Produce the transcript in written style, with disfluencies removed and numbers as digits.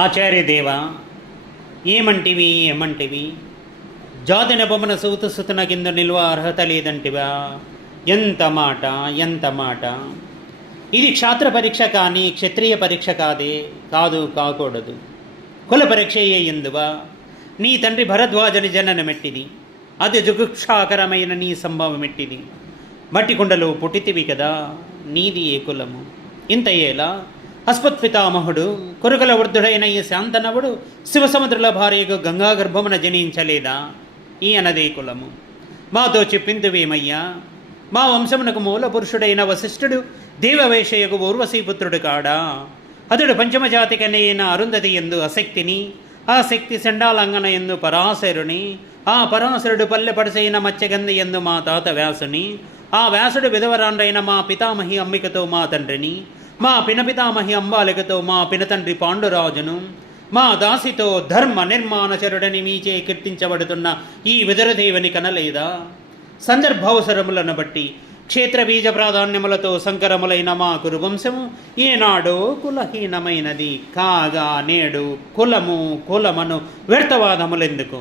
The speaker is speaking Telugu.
ఆచార్యదేవ ఏమంటివి ఏమంటివి జాతిన బొమ్మన సూతు సుతున కింద నిల్వ అర్హత లేదంటివా? ఎంత మాట ఎంత మాట! ఇది క్షాత్ర పరీక్ష కానీ క్షత్రియ పరీక్ష కాదు కాకూడదు. కుల పరీక్ష ఎందువా? నీ తండ్రి భరద్వాజని జననమెట్టిది, అది జుగుక్షాకరమైన నీ సంభవమెట్టిది. మట్టి కుండలో పుట్టితివి కదా, నీది ఏ కులము? ఇంతయేలా అస్మత్పితామహుడు కొరుకల వృద్ధుడైన ఈ శాంతనవుడు శివసముద్రుల భార్యకు గంగాగర్భమున జనించలేదా? ఈ అనదే కులము. మాతో చెప్పిందువేమయ్యా? మా వంశమునకు మూల పురుషుడైన వశిష్ఠుడు దేవవేషయకు ఊర్వశీపుత్రుడు కాడా? అతడు పంచమజాతికనైన అరుంధతి ఎందు అశక్తిని, ఆ శక్తి చండాలంగన ఎందు పరాశరుని, ఆ పరాశరుడు పల్లెపడిసైన మత్స్యగంధి ఎందు మా తాత వ్యాసుని, ఆ వ్యాసుడు విధవరాండ్రైన మా పితామహి అంబికతో మా తండ్రిని, మా పినపితామహి అంబాలికతో మా పినతండ్రి పాండురాజును, మా దాసితో ధర్మ నిర్మాణచరుడని మీచే కీర్తించబడుతున్న ఈ విదురదేవుని కనలేదా? సందర్భావసరములను బట్టి క్షేత్రబీజ ప్రాధాన్యములతో సంకరములైన మా కురువంశము ఏనాడో కులహీనమైనది కాగా నేడు కులము కులమను వ్యర్థవాదములెందుకు?